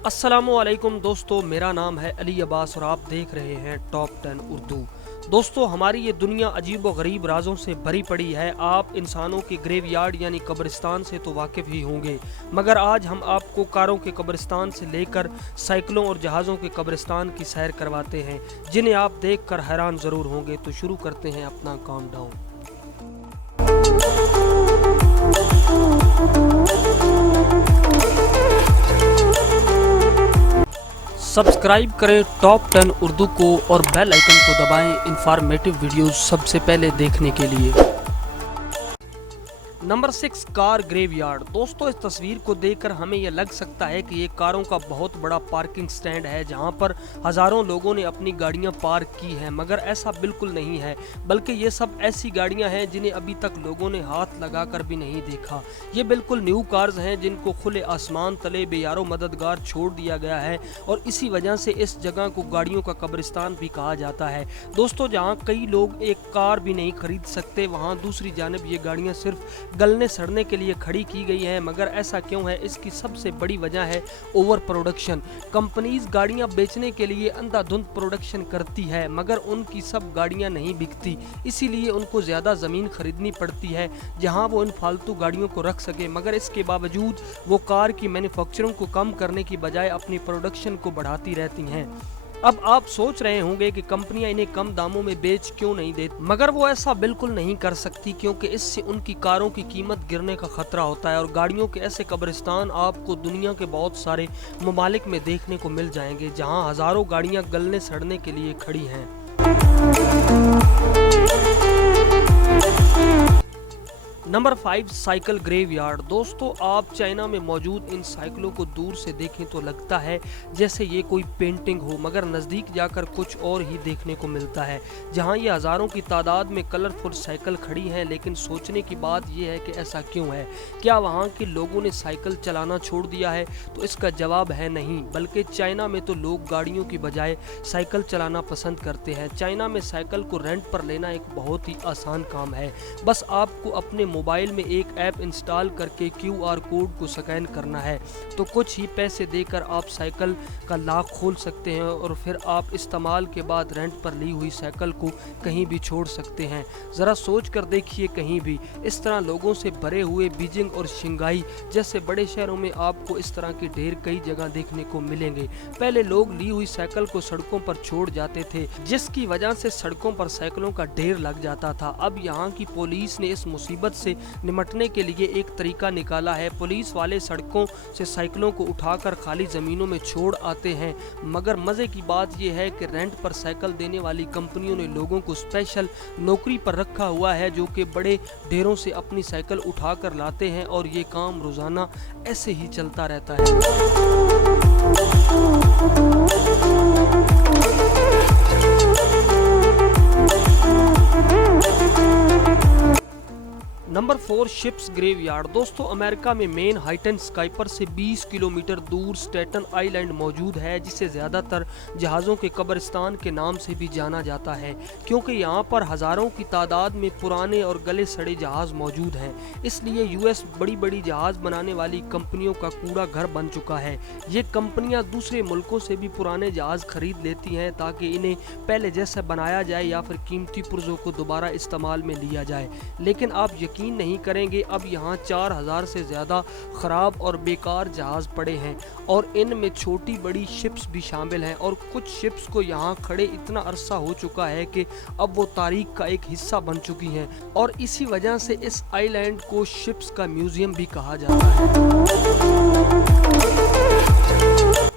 अस्सलामुअलैकुम दोस्तों, मेरा नाम है अली अब्बास और आप देख रहे हैं टॉप 10 उर्दू। दोस्तों, हमारी ये दुनिया अजीब व गरीब राजों से भरी पड़ी है। आप इंसानों के ग्रेवयार्ड यानी कब्रिस्तान से तो वाकिफ़ ही होंगे, मगर आज हम आपको कारों के कब्रिस्तान से लेकर साइकिलों और जहाज़ों के कब्रिस्तान की सैर करवाते हैं, जिन्हें आप देख कर हैरान ज़रूर होंगे। तो शुरू करते हैं अपना काउंटडाउन। सब्सक्राइब करें टॉप 10 उर्दू को और बेल आइकन को दबाएं इंफॉर्मेटिव वीडियोस सबसे पहले देखने के लिए। Number 6, car graveyard. दोस्तों, इस तस्वीर को देखकर हमें यह लग सकता है कि ये कारों का बहुत बड़ा पार्किंग स्टैंड है जहां पर हज़ारों लोगों ने अपनी गाड़ियां पार्क की हैं, मगर ऐसा बिल्कुल नहीं है, बल्कि ये सब ऐसी गाड़ियां हैं जिन्हें अभी तक लोगों ने हाथ लगाकर भी नहीं देखा। ये बिल्कुल न्यू कार्स हैं जिनको खुले आसमान तले बेयारो मददगार छोड़ दिया गया है और इसी वजह से इस जगह को गाड़ियों का कब्रिस्तान भी कहा जाता है। दोस्तों, जहाँ कई लोग एक कार भी नहीं खरीद सकते, वहाँ दूसरी जानब ये गाड़ियाँ सिर्फ गलने सड़ने के लिए खड़ी की गई हैं। मगर ऐसा क्यों है? इसकी सबसे बड़ी वजह है ओवर प्रोडक्शन। कंपनीज गाड़ियां बेचने के लिए अंधाधुंध प्रोडक्शन करती है, मगर उनकी सब गाड़ियां नहीं बिकती, इसीलिए उनको ज़्यादा ज़मीन खरीदनी पड़ती है जहां वो इन फालतू गाड़ियों को रख सके। मगर इसके बावजूद वो कार की मैन्युफैक्चरिंग को कम करने की बजाय अपनी प्रोडक्शन को बढ़ाती रहती हैं। अब आप सोच रहे होंगे कि कंपनियां इन्हें कम दामों में बेच क्यों नहीं देती, मगर वो ऐसा बिल्कुल नहीं कर सकती, क्योंकि इससे उनकी कारों की कीमत गिरने का खतरा होता है। और गाड़ियों के ऐसे कब्रिस्तान आपको दुनिया के बहुत सारे ममालिक में देखने को मिल जाएंगे जहां हजारों गाड़ियां गलने सड़ने के लिए खड़ी हैं। Number 5, cycle graveyard. दोस्तों, आप चाइना में मौजूद इन साइकिलों को दूर से देखें तो लगता है जैसे ये कोई पेंटिंग हो, मगर नज़दीक जाकर कुछ और ही देखने को मिलता है। जहां ये हज़ारों की तादाद में कलरफुल साइकिल खड़ी हैं, लेकिन सोचने की बात यह है कि ऐसा क्यों है? क्या वहां के लोगों ने साइकिल चलाना छोड़ दिया है? तो इसका जवाब है नहीं, बल्कि चाइना में तो लोग गाड़ियों की बजाय साइकिल चलाना पसंद करते हैं। चाइना में साइकिल को रेंट पर लेना एक बहुत ही आसान काम है। बस आपको अपने मोबाइल में एक ऐप इंस्टॉल करके QR कोड को स्कैन करना है, तो कुछ ही पैसे देकर आप साइकिल का लॉक खोल सकते हैं और फिर आप इस्तेमाल के बाद रेंट पर ली हुई साइकिल को कहीं भी छोड़ सकते हैं। ज़रा सोच कर देखिए, कहीं भी इस तरह लोगों से भरे हुए बीजिंग और शंघाई जैसे बड़े शहरों में आपको इस तरह के ढेर कई जगह देखने को मिलेंगे। पहले लोग ली हुई साइकिल को सड़कों पर छोड़ जाते थे, जिसकी वजह से सड़कों पर साइकिलों का ढेर लग जाता था। अब यहाँ की पुलिस ने इस मुसीबत से निपटने के लिए एक तरीका निकाला है। पुलिस वाले सड़कों से साइकिलों को उठाकर खाली जमीनों में छोड़ आते हैं, मगर मजे की बात यह है कि रेंट पर साइकिल देने वाली कंपनियों ने लोगों को स्पेशल नौकरी पर रखा हुआ है, जो कि बड़े ढेरों से अपनी साइकिल उठाकर लाते हैं और ये काम रोजाना ऐसे ही चलता रहता है। Number 4, ships graveyard. दोस्तों, अमेरिका में मेन हाइटन स्काइपर से 20 किलोमीटर दूर स्टेटन आइलैंड मौजूद है, जिसे ज़्यादातर जहाज़ों के कब्रिस्तान के नाम से भी जाना जाता है, क्योंकि यहाँ पर हज़ारों की तादाद में पुराने और गले सड़े जहाज़ मौजूद हैं। इसलिए US बड़ी बड़ी जहाज़ बनाने वाली कंपनियों का कूड़ा घर बन चुका है। ये कंपनियाँ दूसरे मुल्कों से भी पुराने जहाज़ खरीद लेती हैं ताकि इन्हें पहले जैसा बनाया जाए या फिर कीमती पुर्जों को दोबारा इस्तेमाल में लिया जाए। लेकिन आप यकीन नहीं करेंगे, अब यहाँ 4000 से ज़्यादा ख़राब और बेकार जहाज़ पड़े हैं और इनमें छोटी बड़ी शिप्स भी शामिल हैं। और कुछ शिप्स को यहाँ खड़े इतना अरसा हो चुका है कि अब वो तारीख का एक हिस्सा बन चुकी हैं, और इसी वजह से इस आइलैंड को शिप्स का म्यूज़ियम भी कहा जाता है।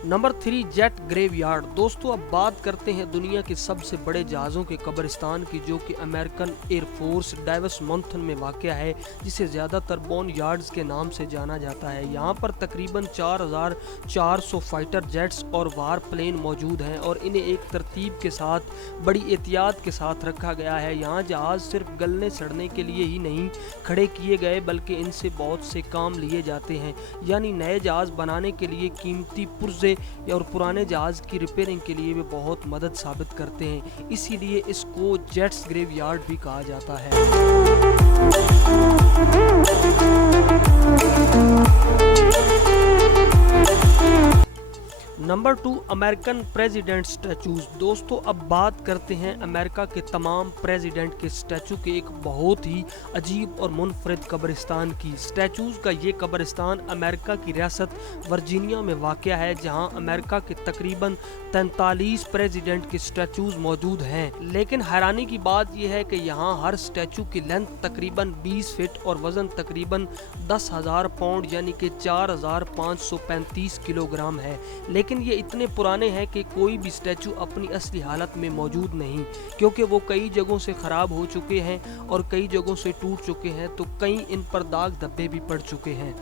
Number 3, jet graveyard. दोस्तों, अब बात करते हैं दुनिया के सबसे बड़े जहाज़ों के कब्रिस्तान की, जो कि अमेरिकन एयरफोर्स डाइवस मंथन में वाक़या है, जिसे ज़्यादातर बोन यार्ड्स के नाम से जाना जाता है। यहाँ पर तकरीबन 4400 फाइटर जेट्स और वार प्लेन मौजूद हैं और इन्हें एक तरतीब के साथ बड़ी एहतियात के साथ रखा गया है। यहाँ जहाज़ सिर्फ गलने सड़ने के लिए ही नहीं खड़े किए गए, बल्कि इनसे बहुत से काम लिए जाते हैं, यानी नए जहाज़ बनाने के लिए कीमती पुर्जे और पुराने जहाज की रिपेयरिंग के लिए भी बहुत मदद साबित करते हैं। इसीलिए इसको जेट्स ग्रेवयार्ड भी कहा जाता है। Number 2, American president statues. दोस्तों अब बात करते हैं अमेरिका के तमाम प्रेसिडेंट के स्टैचू के एक बहुत ही अजीब और मुनफरिद कब्रिस्तान की। स्टैचूज का ये कब्रिस्तान अमेरिका की रियासत वर्जीनिया में वाक़या है, जहां अमेरिका के तकरीबन 43 प्रेसिडेंट के स्टैचूज मौजूद हैं। लेकिन हैरानी की बात यह है कि यहाँ हर स्टैचू की लेंथ तकरीबन 20 फीट और वज़न तकरीबन 10,000 पाउंड यानी कि 4,535 किलोग्राम है। लेकिन ये इतने पुराने हैं कि कोई भी स्टैचू अपनी असली हालत में मौजूद नहीं, क्योंकि वो कई जगहों से ख़राब हो चुके हैं और कई जगहों से टूट चुके हैं, तो कई इन पर दाग धब्बे भी पड़ चुके हैं।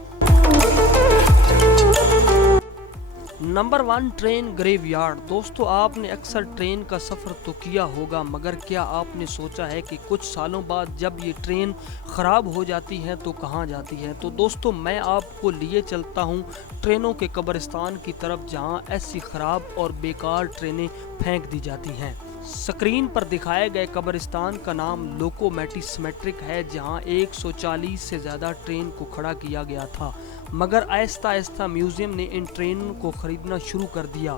Number 1, train graveyard. दोस्तों आपने अक्सर ट्रेन का सफ़र तो किया होगा, मगर क्या आपने सोचा है कि कुछ सालों बाद जब ये ट्रेन ख़राब हो जाती है तो कहाँ जाती है? तो दोस्तों मैं आपको लिए चलता हूँ ट्रेनों के कब्रिस्तान की तरफ, जहाँ ऐसी ख़राब और बेकार ट्रेनें फेंक दी जाती हैं। स्क्रीन पर दिखाए गए कब्रिस्तान का नाम लोकोमेटिक है, जहां 140 से ज़्यादा ट्रेन को खड़ा किया गया था, मगर आहिस्ता आहिस्ता म्यूज़ियम ने इन ट्रेनों को ख़रीदना शुरू कर दिया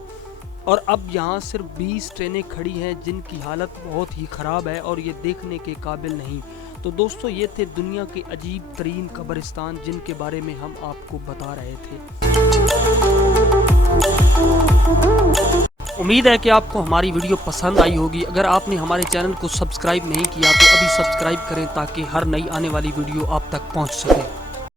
और अब यहां सिर्फ 20 ट्रेनें खड़ी हैं जिनकी हालत बहुत ही ख़राब है और ये देखने के काबिल नहीं। तो दोस्तों ये थे दुनिया के अजीब तरीन कब्रिस्तान जिनके बारे में हम आपको बता रहे थे। उम्मीद है कि आपको हमारी वीडियो पसंद आई होगी। अगर आपने हमारे चैनल को सब्सक्राइब नहीं किया तो अभी सब्सक्राइब करें ताकि हर नई आने वाली वीडियो आप तक पहुंच सके।